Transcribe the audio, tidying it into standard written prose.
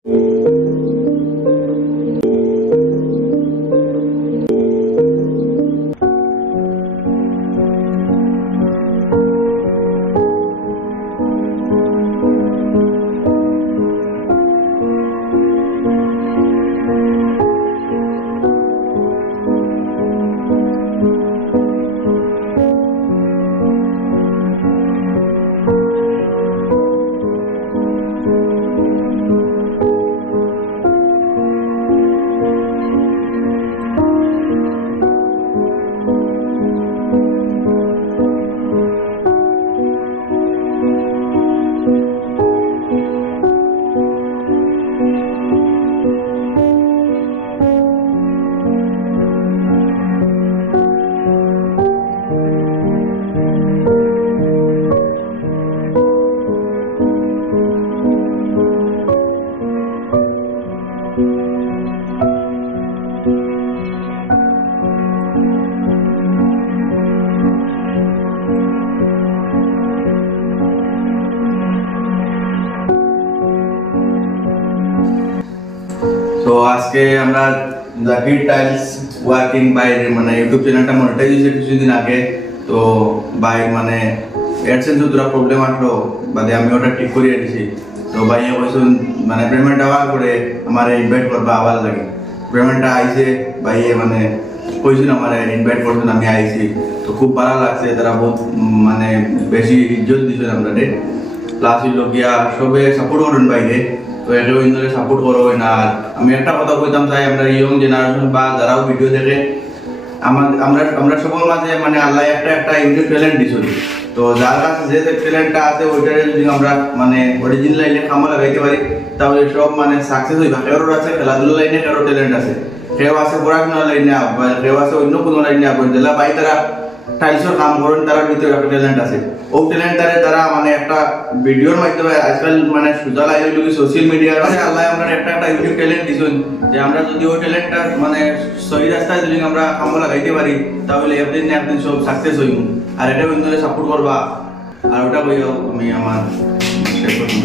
তো আজকে আমরা জাকির টাইলস ওয়ার্কিং বাইরে মানে ইউটিউব চ্যানেলটা মনিটাইজ হয়েছে কিছুদিন আগে। তো ভাই মানে অ্যাডসেন্স দুটো প্রবলেম আসলো বাদে আমি ওটা ঠিক করিয়ে দিছি। তো ভাই বলছেন মানে পেমেন্ট আবার করে আমার ইনভাইট করবা আবার লাগে। পেমেন্টটা আইছে ভাই মানে কইছেন আমার ইনভাইট করছেন, আমি আইছি। তো খুব ভালো লাগছে, তারা বহুত মানে বেশি ইজ্জত দিয়েছেন আমরা প্লাস হইল গিয়া সবে সাপোর্ট করেন বাইরে। তো এটাও ইন্দরে সাপোর্ট করো না। আমি একটা কথা কইতাম চাই, আমরা ইয়ং জেনারেশন বা যারাও ভিডিও দেখে আমরা সবার মাঝে মানে আল্লাহ একটা ইউনিক ট্যালেন্ট দিছিল। তো যার কাছে যে ট্যালেন্টটা আছে ওইটা যদি আমরা মানে অরিজিনাল লাইনে কামে লাগাইতে পারি তাহলে সব মানে সাকসেস হইবা। কেউ আছে খেলাধুলা লাইনে, কেউ ট্যালেন্ট আছে, কেউ আছে পড়াশোনা লাইনে, কেউ আছে অন্য কোনো লাইনে আবার জেলা বাই তারা টাইলসের কাম করেন, তার ভিতরে একটা ট্যালেন্ট আছে। ও ট্যালেন্টারে তারা মানে একটা ভিডিওর মাধ্যমে আজকাল মানে সুজা লাগে সোশ্যাল মিডিয়ার কাছে আল্লাহ আমরা একটা ইউনিক ট্যালেন্ট দিছেন যে আমরা যদি ওই ট্যালেন্টটা মানে সহি রাস্তায় যদি আমরা কাম লাগাইতে পারি তাহলে একদিন না একদিন সব সাকসেস হইব। আর এটা বন্ধুদের সাপোর্ট করবা। আর ওটা বইও আমি আমার শেষ করতে